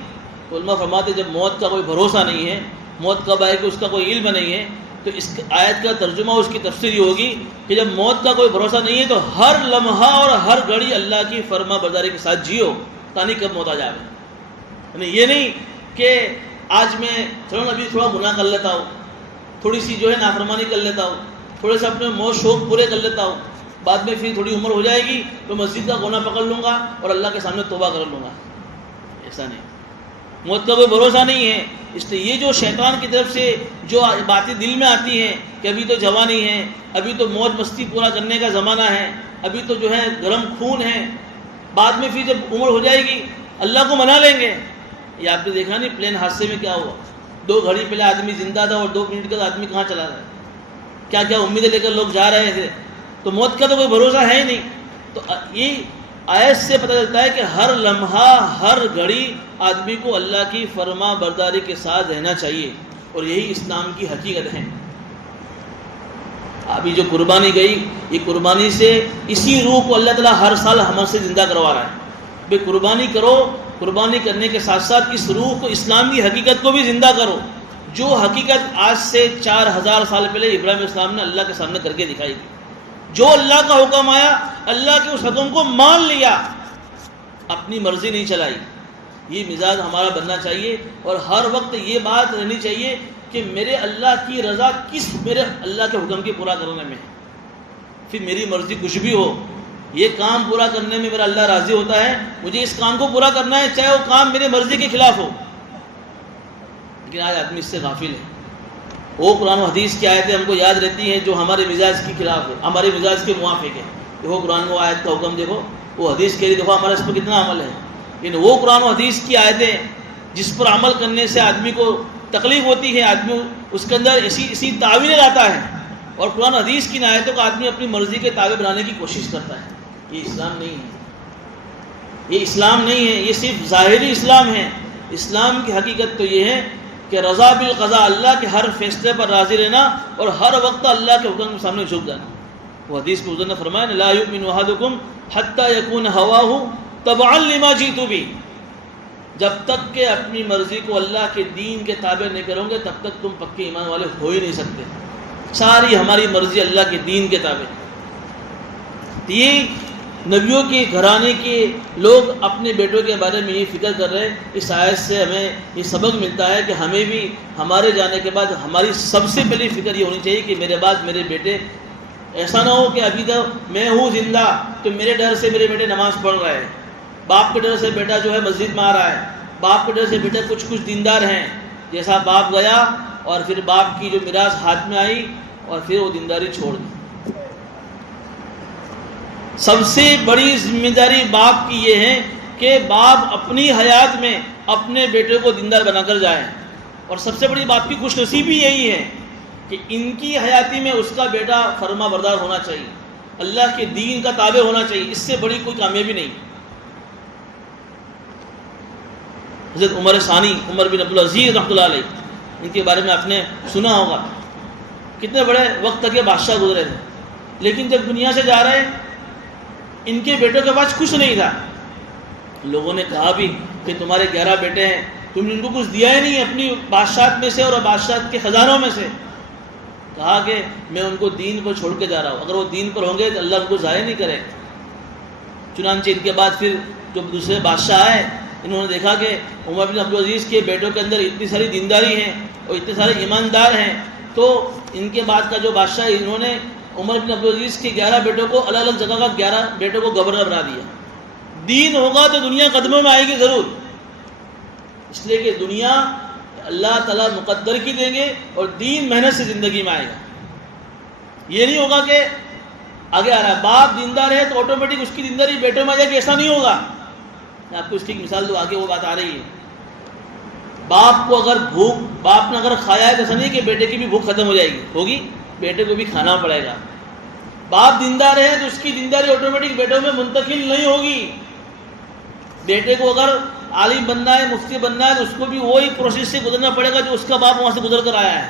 تو علماء فرماتے جب موت کا کوئی بھروسہ نہیں ہے, موت کب آئے کہ اس کا کوئی علم نہیں ہے, تو اس آیت کا ترجمہ اس کی تفسیر یہ ہوگی کہ جب موت کا کوئی بھروسہ نہیں ہے تو ہر لمحہ اور ہر گھڑی اللہ کی فرما برداری کے ساتھ جیو, تانی کب موت آ جائے. یعنی یہ نہیں کہ آج میں چلو ابھی تھوڑا گناہ کر لیتا ہوں, تھوڑی سی جو ہے نافرمانی کر لیتا ہوں, تھوڑے سے اپنے موت شوق پورے کر لیتا ہوں, بعد میں پھر تھوڑی عمر ہو جائے گی تو مسجد کا کونا پکڑ لوں گا اور اللہ کے سامنے توبہ کر لوں گا. ایسا نہیں. موت کا کوئی بھروسہ نہیں ہے. اس لیے یہ جو شیطان کی طرف سے جو باتیں دل میں آتی ہیں کہ ابھی تو جوانی ہے, ابھی تو موج مستی پورا کرنے کا زمانہ ہے, ابھی تو جو ہے گرم خون ہے, بعد میں پھر جب عمر ہو جائے گی اللہ کو منا لیں گے. یہ آپ نے دیکھا نہیں پلین حادثے میں کیا ہوا, 2 گھڑی پہلے آدمی زندہ تھا اور 2 منٹ کے بعد آدمی کہاں چلا رہا ہے. کیا کیا امیدیں لے کر لوگ جا رہے تھے. تو موت کا تو کوئی بھروسہ ہے ہی نہیں. تو یہ آیت سے پتہ چلتا ہے کہ ہر لمحہ ہر گھڑی آدمی کو اللہ کی فرما برداری کے ساتھ رہنا چاہیے, اور یہی اسلام کی حقیقت ہے. ابھی جو قربانی گئی, یہ قربانی سے اسی روح کو اللہ تعالیٰ ہر سال ہم سے زندہ کروا رہا ہے. بے قربانی کرو, قربانی کرنے کے ساتھ ساتھ اس روح کو, اسلام کی حقیقت کو بھی زندہ کرو, جو حقیقت آج سے 4000 سال پہلے ابراہیم علیہ السلام نے اللہ کے سامنے کر کے دکھائی تھی. جو اللہ کا حکم آیا, اللہ کے اس حکم کو مان لیا, اپنی مرضی نہیں چلائی. یہ مزاج ہمارا بننا چاہیے, اور ہر وقت یہ بات رہنی چاہیے کہ میرے اللہ کی رضا کس میرے اللہ کے حکم کے پورا کرنے میں ہے. پھر میری مرضی کچھ بھی ہو, یہ کام پورا کرنے میں میرا اللہ راضی ہوتا ہے, مجھے اس کام کو پورا کرنا ہے چاہے وہ کام میرے مرضی کے خلاف ہو. لیکن آج آدمی اس سے غافل ہے. وہ قرآن و حدیث کی آیتیں ہم کو یاد رہتی ہیں جو ہمارے مزاج کے خلاف ہے, ہمارے مزاج کے موافق ہے. دیکھو قرآن و آیت کا حکم دیکھو, وہ حدیث کے لیے دیکھو ہمارا اس پر کتنا عمل ہے. لیکن وہ قرآن و حدیث کی آیتیں جس پر عمل کرنے سے آدمی کو تکلیف ہوتی ہے, آدمی اس کے اندر اسی تعویلیں لاتا ہے, اور قرآن و حدیث کی آیتوں کو آدمی اپنی مرضی کے تابع بنانے کی کوشش کرتا ہے. یہ اسلام نہیں ہے. یہ اسلام نہیں ہے, یہ صرف ظاہری اسلام ہے. اسلام کی حقیقت تو یہ ہے کہ رضا بالقضاء, اللہ کے ہر فیصلے پر راضی رہنا, اور ہر وقت اللہ کے حکم کے سامنے جھک جانا. وہ حدیث میں حضور نے فرمایا لا یؤمن احدکم حتی یکون ہواہ تبعا لما جئت بہ, جب تک کہ اپنی مرضی کو اللہ کے دین کے تابع نہیں کرو گے تب تک تم پکے ایمان والے ہو ہی نہیں سکتے. ساری ہماری مرضی اللہ کے دین کے تابع. یہ نبیوں کے گھرانے کے لوگ اپنے بیٹوں کے بارے میں یہ فکر کر رہے ہیں. اس آیت سے ہمیں یہ سبق ملتا ہے کہ ہمیں بھی ہمارے جانے کے بعد ہماری سب سے پہلی فکر یہ ہونی چاہیے کہ میرے بعد میرے بیٹے, ایسا نہ ہو کہ ابھی تو میں ہوں زندہ تو میرے ڈر سے میرے بیٹے نماز پڑھ رہے ہیں, باپ کے ڈر سے بیٹا جو ہے مسجد میں آ رہا ہے, باپ کے ڈر سے بیٹا کچھ دیندار ہیں. جیسا باپ گیا اور پھر باپ کی جو میراث ہاتھ میں آئی اور پھر وہ دینداری چھوڑ دی. سب سے بڑی ذمہ داری باپ کی یہ ہے کہ باپ اپنی حیات میں اپنے بیٹے کو دیندار بنا کر جائے, اور سب سے بڑی باپ کی خوش نصیبی یہی ہے کہ ان کی حیاتی میں اس کا بیٹا فرما بردار ہونا چاہیے, اللہ کے دین کا تابع ہونا چاہیے. اس سے بڑی کوئی کامیابی نہیں. حضرت عمر ثانی, عمر بن عبدالعزیز رحمۃ اللہ علیہ, ان کے بارے میں آپ نے سنا ہوگا, کتنے بڑے وقت تک یہ بادشاہ گزرے تھے, لیکن جب دنیا سے جا رہے ان کے بیٹوں کے پاس کچھ نہیں تھا. لوگوں نے کہا بھی کہ تمہارے 11 بیٹے ہیں, تم نے ان کو کچھ دیا ہی نہیں اپنی بادشاہت میں سے اور بادشاہت کے خزانوں میں سے. کہا کہ میں ان کو دین پر چھوڑ کے جا رہا ہوں, اگر وہ دین پر ہوں گے تو اللہ ان کو ضائع نہیں کرے. چنانچہ ان کے بعد پھر جو دوسرے بادشاہ آئے, انہوں نے دیکھا کہ عمر بن عبدالعزیز کے بیٹوں کے اندر اتنی ساری دینداری ہیں اور اتنے سارے ایماندار ہیں, تو ان کے بعد کا جو بادشاہ انہوں نے عمر بن عبدالعزیز کے 11 بیٹوں کو الگ الگ جگہ کا 11 بیٹوں کو گورنر بنا دیا. دین ہوگا تو دنیا قدموں میں آئے گی ضرور, اس لیے کہ دنیا اللہ تعالیٰ مقدر کی دیں گے اور دین محنت سے زندگی میں آئے گا. یہ نہیں ہوگا کہ آگے آ رہا ہے باپ دیندار ہے تو آٹومیٹک اس کی دینداری بیٹوں میں آ جائے گی, ایسا نہیں ہوگا. میں آپ کو اس کی ایک مثال دوں, آگے وہ بات آ رہی ہے. باپ کو اگر باپ نے اگر کھایا ہے تو ایسا نہیں کہ بیٹے کی بھی بھوک ختم ہو جائے گی, ہوگی, بیٹے کو بھی کھانا پڑے گا. باپ دیندار ہے تو اس کی دینداری آٹومیٹک بیٹوں میں منتقل نہیں ہوگی. بیٹے کو اگر عالم بننا ہے, مفتی بننا ہے, تو اس کو بھی وہی پروسیس سے گزرنا پڑے گا جو اس کا باپ وہاں سے گزر کر آیا ہے.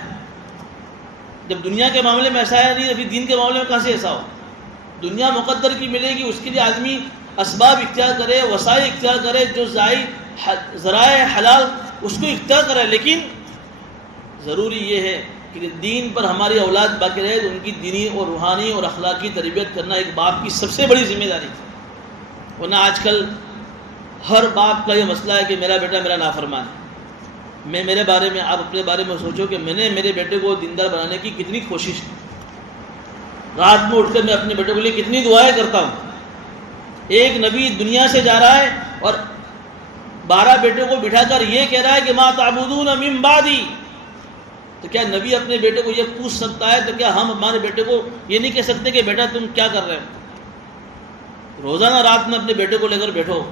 جب دنیا کے معاملے میں ایسا ہے نہیں, ابھی دین کے معاملے میں کہاں سے ایسا ہو. دنیا مقدر کی ملے گی, اس کے لیے آدمی اسباب اختیار کرے, وسائل اختیار کرے, جو ذرائع حلال اس کو اختیار کرے. لیکن ضروری یہ ہے کہ دین پر ہماری اولاد باقی رہے, تو ان کی دینی اور روحانی اور اخلاقی تربیت کرنا ایک باپ کی سب سے بڑی ذمہ داری ہے. ورنہ آج کل ہر باپ کا یہ مسئلہ ہے کہ میرا بیٹا میرا نافرمان ہے. میں میرے بارے میں, آپ اپنے بارے میں سوچو کہ میں نے میرے بیٹے کو دیندار بنانے کی کتنی کوشش کی. رات میں اٹھ کر میں اپنے بیٹوں کے لیے کتنی دعائیں کرتا ہوں. ایک نبی دنیا سے جا رہا ہے اور 12 بیٹوں کو بٹھا کر یہ کہہ رہا ہے کہ ما تعبدون من بعدی. تو کیا نبی اپنے بیٹے کو یہ پوچھ سکتا ہے؟ تو کیا ہم ہمارے بیٹے کو یہ نہیں کہہ سکتے کہ بیٹا تم کیا کر رہے ہو؟ روزانہ رات میں اپنے بیٹے کو لے کر بیٹھو،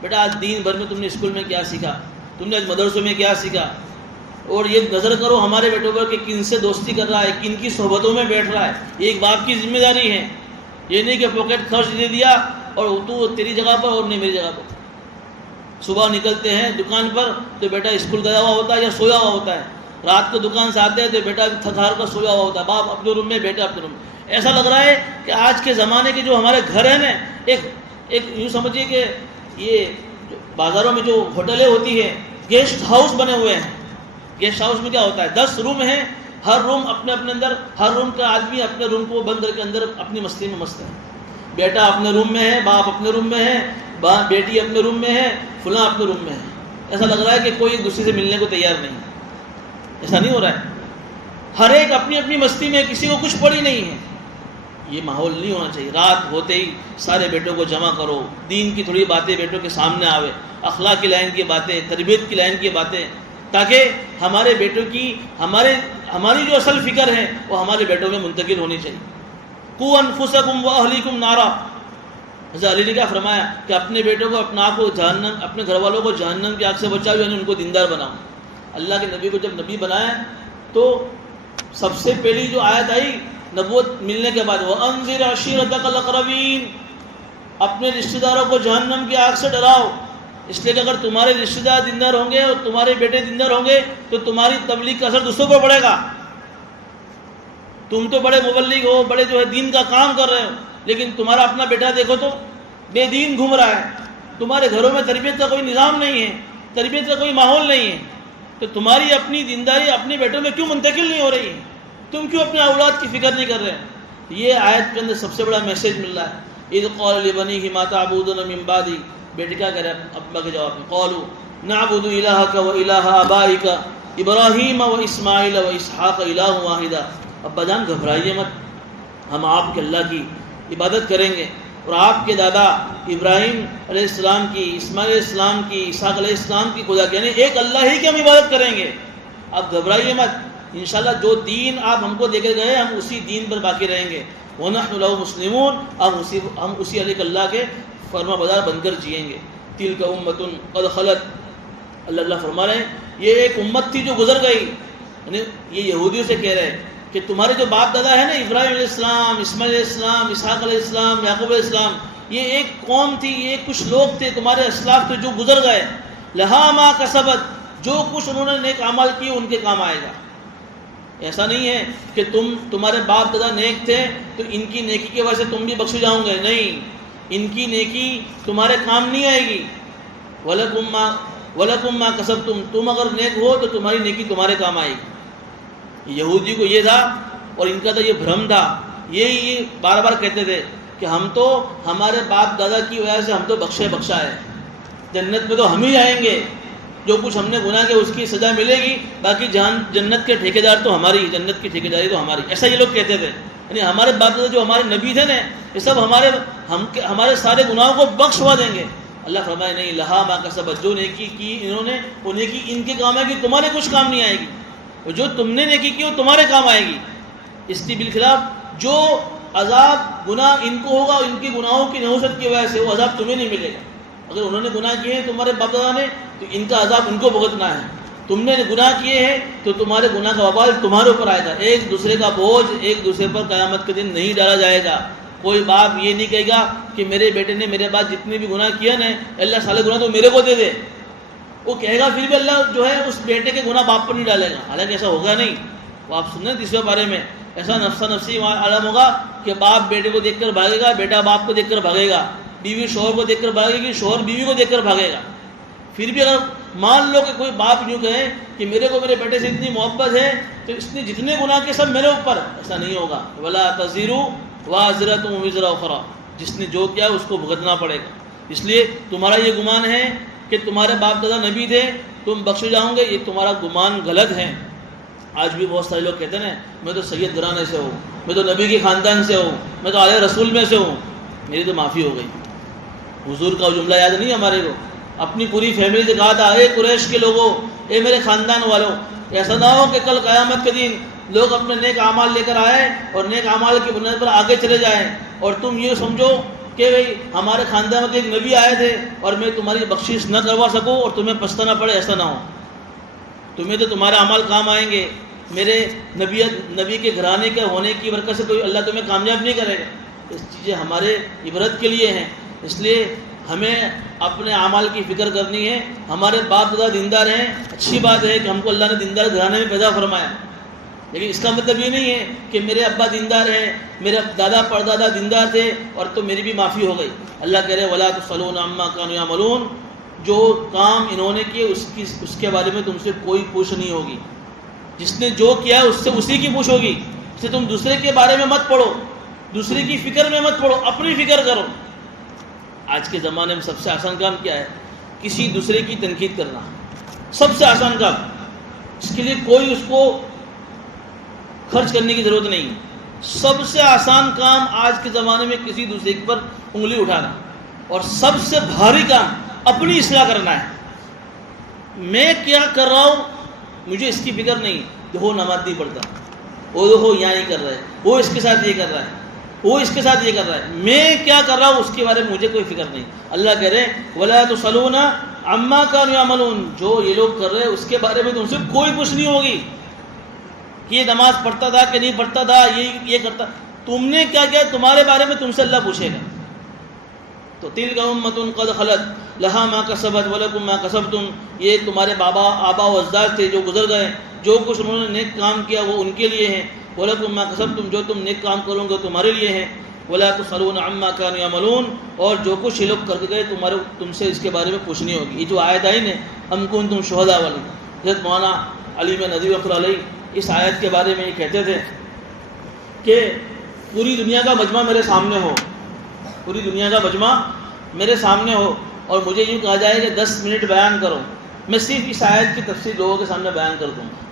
بیٹا آج دن بھر میں تم نے اسکول میں کیا سیکھا، تم نے آج مدرسوں میں کیا سیکھا، اور یہ نظر کرو ہمارے بیٹوں پر کہ کن سے دوستی کر رہا ہے، کن کی صحبتوں میں بیٹھ رہا ہے. یہ ایک باپ کی ذمہ داری ہے. یہ نہیں کہ پاکٹ خرچ دے دیا اور تو تیری جگہ پر اور نہیں میری جگہ پر. صبح نکلتے ہیں دکان پر تو بیٹا اسکول گیا ہوا ہوتا ہے یا سویا ہوا ہوتا ہے، رات کو دکان سے آتے ہیں تو بیٹا تھک ہار کر سویا ہوا ہوتا ہے، باپ اپنے روم میں بیٹا اپنے روم میں. ایسا لگ رہا ہے کہ آج کے زمانے کے جو ہمارے گھر ہیں نا، ایک یوں سمجھیے کہ یہ بازاروں میں جو ہوٹلیں ہوتی ہیں گیسٹ ہاؤس بنے ہوئے ہیں. گیسٹ ہاؤس میں کیا ہوتا ہے 10 روم ہیں، ہر روم اپنے اندر، ہر روم کا آدمی اپنے روم کو بند کر کے اندر اپنی مستی میں مست ہے. بیٹا اپنے روم میں ہے، باپ اپنے روم میں ہے، بیٹی اپنے روم میں ہے، فلاں اپنے روم میں ہے. ایسا لگ رہا ہے کہ کوئی ایک دوسرے سے ملنے کو تیار نہیں. ایسا نہیں ہو رہا ہے؟ ہر ایک اپنی اپنی مستی میں، کسی کو کچھ پڑی نہیں ہے. یہ ماحول نہیں ہونا چاہیے. رات ہوتے ہی سارے بیٹوں کو جمع کرو، دین کی تھوڑی باتیں بیٹوں کے سامنے آوے، اخلاق کی لائن کی باتیں، تربیت کی لائن کی باتیں، تاکہ ہمارے بیٹوں کی ہماری جو اصل فکر ہے وہ ہمارے بیٹوں میں منتقل ہونی چاہیے. قوا انفسکم واہلیکم نارا. حضرت علی نے کیا فرمایا کہ اپنے بیٹوں کو، اپنے آپ کو جہنم، اپنے گھر والوں کو جہنم کی آگ سے بچاؤ، یعنی ان کو دیندار بناؤ. اللہ کے نبی کو جب نبی بنایا تو سب سے پہلی جو آیت آئی نبوت ملنے کے بعد، وَأَنذِرْ عَشِيرَتَكَ الْأَقْرَبِينَ، اپنے رشتہ داروں کو جہنم کی آگ سے ڈراؤ. اس لیے کہ اگر تمہارے رشتہ دار دیندار ہوں گے اور تمہارے بیٹے دیندار ہوں گے تو تمہاری تبلیغ کا اثر دوسروں پر پڑے گا. تم تو بڑے مبلغ ہو، بڑے جو ہے دین کا کام کر رہے ہو، لیکن تمہارا اپنا بیٹا دیکھو تو بے دین گھوم رہا ہے. تمہارے گھروں میں تربیت کا کوئی نظام نہیں ہے، تربیت کا کوئی ماحول نہیں ہے، تو تمہاری اپنی دینداری اپنے بیٹوں میں کیوں منتقل نہیں ہو رہی ہے؟ تم کیوں اپنے اولاد کی فکر نہیں کر رہے ہیں؟ یہ آیت کے اندر سب سے بڑا میسیج مل رہا ہے. اذ قال لبنیہ ما تعبدون من بعدی. بیٹے کیا کہہ رہے ہیں ابا کے جواب میں؟ قالوا نعبد الہک و الہ آبائک ابراہیم و اسماعیل و اسحاق الہ واحدا. ابا جان گھبرائیے مت، ہم آپ کے اللہ کی عبادت کریں گے اور آپ کے دادا ابراہیم علیہ السلام کی، اسماعیل علیہ السلام کی، اسحاق علیہ السلام کی خدا کی، یعنی ایک اللہ ہی کی ہم عبادت کریں گے. آپ گھبرائیے مت، انشاءاللہ جو دین آپ ہم کو دے کے گئے ہم اسی دین پر باقی رہیں گے. وَنَحْنُ لَهُ مُسْلِمُونَ، ہم اسی اللہ کے فرما بردار بن کر جئیں گے. تِلْكَ أُمَّةٌ قَدْ خَلَتْ، اللہ فرما رہے ہیں یہ ایک امت تھی جو گزر گئی. یعنی یہ یہودیوں سے کہہ رہے ہیں کہ تمہارے جو باپ دادا ہے نا، ابراہیم علیہ السلام، اسماعیل علیہ السلام، اسحاق علیہ السلام، یعقوب علیہ السلام، یہ ایک قوم تھی، یہ کچھ لوگ تھے تمہارے اسلاف تھے جو گزر گئے. لہا ما کسبت، جو کچھ انہوں نے نیک اعمال کیے ان کے کام آئے گا. ایسا نہیں ہے کہ تمہارے باپ دادا نیک تھے تو ان کی نیکی کی وجہ سے تم بھی بخشے جاؤں گے. نہیں، ان کی نیکی تمہارے کام نہیں آئے گی. وَلَكُمْ مَا كَسَبْتُمْ، تم اگر نیک ہو تو تمہاری نیکی تمہارے کام آئے گی. یہودی کو یہ تھا اور ان کا تو یہ بھرم تھا، یہ بار بار کہتے تھے کہ ہم تو ہمارے باپ دادا کی وجہ سے ہم تو بخشا ہے، جنت میں تو ہم ہی جائیں گے، جو کچھ ہم نے گناہ کیا اس کی سزا ملے گی، باقی جنت کے ٹھیکیدار تو ہماری، جنت کی ٹھیکیداری تو ہماری. ایسا یہ لوگ کہتے تھے. یعنی ہمارے باپ دادا جو ہمارے نبی تھے نا، یہ سب ہمارے سارے گناہوں کو بخشوا دیں گے. اللہ فرمائے نہیں، لہا ما کسبت، جو نیکی کی انہوں نے وہ نیکی ان کے کام آئے گی، تمہارے کچھ کام نہیں آئے گی. اور جو تم نے نیکی کی وہ تمہارے کام آئے گی. اس کے بالخلاف جو عذاب گناہ ان کو ہوگا، ان کے گناہوں کی نحوست کی وجہ سے وہ عذاب تمہیں نہیں ملے گا. اگر انہوں نے گناہ کیے ہیں تمہارے باپ دادا نے تو ان کا عذاب ان کو بھگتنا ہے. تم نے گناہ کیے ہیں تو تمہارے گناہ کا وبال تمہارے اوپر آئے گا. ایک دوسرے کا بوجھ ایک دوسرے پر قیامت کے دن نہیں ڈالا جائے گا. کوئی باپ یہ نہیں کہے گا کہ میرے بیٹے نے میرے بعد جتنے بھی گناہ کیا نا، اللہ سارے گناہ تو میرے کو دے دے. وہ کہے گا پھر بھی اللہ جو ہے اس بیٹے کے گناہ باپ پر نہیں ڈالے گا. حالانکہ ایسا ہوگا نہیں. وہ آپ سن رہے ہیں تیسرے بارے میں ایسا نفسا نفسی عالم ہوگا کہ باپ بیٹے کو دیکھ کر بھاگے گا، بیٹا باپ کو دیکھ کر بھاگے گا، بیوی شوہر کو دیکھ کر بھاگے گی، شوہر بیوی کو دیکھ کر بھاگے گا. پھر بھی اگر مان لو کہ کوئی باپ یوں کہے کہ میرے کو میرے بیٹے سے اتنی محبت ہے تو اس نے جتنے گناہ کے سب میرے اوپر، ایسا نہیں ہوگا. ولا تزر وازرۃ وزر اخرى، جس نے جو کیا اس کو بھگتنا پڑے گا. اس لیے تمہارا یہ گمان ہے کہ تمہارے باپ دادا نبی تھے تم بخشے جاؤں گے، یہ تمہارا گمان غلط ہے. آج بھی بہت سارے لوگ کہتے ہیں میں تو سید گھرانے سے ہوں، میں تو نبی کے خاندان سے ہوں، میں تو آل رسول میں سے ہوں، میری تو معافی ہو گئی۔ حضور کا جملہ یاد نہیں ہمارے کو؟ اپنی پوری فیملی سے کہا تھا، اے قریش کے لوگوں، اے میرے خاندان والوں، ایسا نہ ہو کہ کل قیامت کے دن لوگ اپنے نیک اعمال لے کر آئے اور نیک اعمال کی بنیاد پر آگے چلے جائیں اور تم یہ سمجھو کہ بھئی ہمارے خاندان کے ایک نبی آئے تھے اور میں تمہاری بخشش نہ کروا سکوں اور تمہیں پچھتانا پڑے، ایسا نہ ہو۔ تمہیں تو تمہارے اعمال کام آئیں گے، میرے نبی کے گھرانے کے ہونے کی برکت سے کوئی اللہ تمہیں کامیاب نہیں کرے گا۔ اس چیزیں ہمارے عبرت کے لیے ہیں، اس لیے ہمیں اپنے اعمال کی فکر کرنی ہے۔ ہمارے باپ دادا دیندار ہیں، اچھی بات ہے کہ ہم کو اللہ نے دیندار گھرانے میں پیدا فرمایا، لیکن اس کا مطلب یہ نہیں ہے کہ میرے ابا دیندار ہیں، میرے دادا پردادا دیندار تھے اور تو میری بھی معافی ہو گئی۔ اللہ کہہ رہے وَلَا تُسْأَلُونَ عَمَّا كَانُوا يَعْمَلُونَ، جو کام انہوں نے کیے اس کے بارے میں تم سے کوئی پوچھ نہیں ہوگی۔ جس نے جو کیا ہے اس سے اسی کی پوچھ ہوگی، اس سے تم دوسرے کے بارے میں مت پڑھو، دوسرے کی فکر میں مت پڑھو، اپنی فکر کرو۔ آج کے زمانے میں سب سے آسان کام کیا ہے؟ کسی دوسرے کی تنقید کرنا، سب سے آسان کام۔ اس کے لیے کوئی اس کو خرچ کرنے کی ضرورت نہیں۔ سب سے آسان کام آج کے زمانے میں کسی دوسرے پر انگلی اٹھانا، اور سب سے بھاری کام اپنی اصلاح کرنا ہے۔ میں کیا کر رہا ہوں مجھے اس کی فکر نہیں، دیکھو نماز نہیں پڑھتا، وہ دیکھو یہاں نہیں کر رہا ہے، وہ اس کے ساتھ یہ کر رہا ہے، وہ اس کے ساتھ یہ کر رہا ہے، میں کیا کر رہا ہوں اس کے بارے میں مجھے کوئی فکر نہیں۔ اللہ کہہ رہے وَلَا تُسْأَلُونَ عَمَّا كَانُوا يَعْمَلُونَ، جو یہ لوگ کر رہے ہیں اس کے بارے میں تم سے کوئی پوچھ نہیں ہوگی کہ یہ نماز پڑھتا تھا کہ نہیں پڑھتا تھا، یہ کرتا، تم نے کیا کیا تمہارے بارے میں تم سے اللہ پوچھے گا۔ تو تِلْكَ أُمَّةٌ قَدْ خَلَتْ لَهَا مَا كَسَبَتْ وَلَكُمْ مَا كَسَبْتُمْ، یہ تمہارے آبا و اجداد تھے جو گزر گئے، جو کچھ انہوں نے نیک کام کیا وہ ان کے لیے ہیں، وَلَكُمْ مَا كَسَبْتُمْ، جو تم نیک کام کرو گے تمہارے لیے ہیں، وَلَا تُسْأَلُونَ عَمَّا كَانُوا يَعْمَلُونَ، اور جو کچھ یہ لوگ کر گئے تم سے اس کے بارے میں پوچھنی ہوگی۔ یہ جو آیت آئی نا أَمْ كُنتُمْ شُهَدَاءَ والی، حضرت مولانا علی میں ندوی رحمۃ اللہ علیہ اس آیت کے بارے میں یہ کہتے تھے کہ پوری دنیا کا مجمع میرے سامنے ہو، پوری دنیا کا مجمع میرے سامنے ہو اور مجھے یوں کہا جائے کہ 10 منٹ بیان کرو، میں صرف اس آیت کی تفسیر لوگوں کے سامنے بیان کر دوں گا۔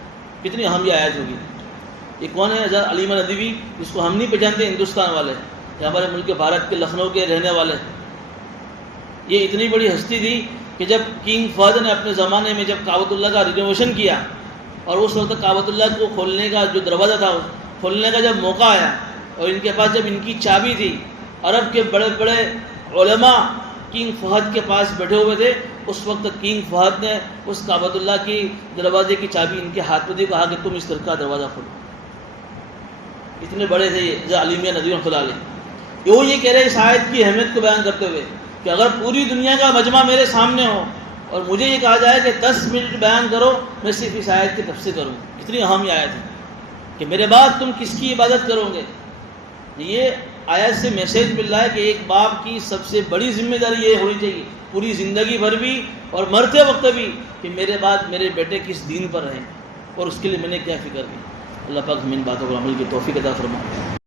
کتنی اہم یہ آیت ہوگی۔ یہ کون ہے؟ حضرت علی ندوی، جس کو ہم نہیں پہچانتے ہندوستان والے، یہ ہمارے ملک بھارت کے لکھنؤ کے رہنے والے۔ یہ اتنی بڑی ہستی تھی کہ جب کنگ فہد نے اپنے زمانے میں جب کعبۃ اللہ کا رینوویشن کیا اور اس وقت کعبۃ اللہ کو کھولنے کا جو دروازہ تھا کھولنے کا جب موقع آیا اور ان کے پاس جب ان کی چابی تھی، عرب کے بڑے بڑے علماء کنگ فہد کے پاس بیٹھے ہوئے تھے، اس وقت کنگ فہد نے اس کعبۃ اللہ کی دروازے کی چابی ان کے ہاتھ میں دی، کہا کہ تم اس طرح کا دروازہ کھولو۔ اتنے بڑے تھے یہ علی میاں ندوی رحمۃ اللہ علیہ۔ وہ یہ کہہ رہے اس آیت کی اہمیت کو بیان کرتے ہوئے کہ اگر پوری دنیا کا مجمع میرے سامنے ہو اور مجھے یہ کہا جائے کہ 10 منٹ بیان کرو، میں صرف اس آیت کی تفسیر کروں، اتنی اہم یہ آیت ہے کہ میرے بعد تم کس کی عبادت کرو گے۔ یہ آیت سے میسیج مل رہا ہے کہ ایک باپ کی سب سے بڑی ذمہ داری یہ ہونی چاہیے پوری زندگی بھر بھی اور مرتے وقت بھی کہ میرے بعد میرے بیٹے کس دین پر رہیں اور اس کے لیے میں نے کیا فکر کی۔ اللہ پاک ہمیں ان باتوں پر عمل کی توفیق عطا فرمائے۔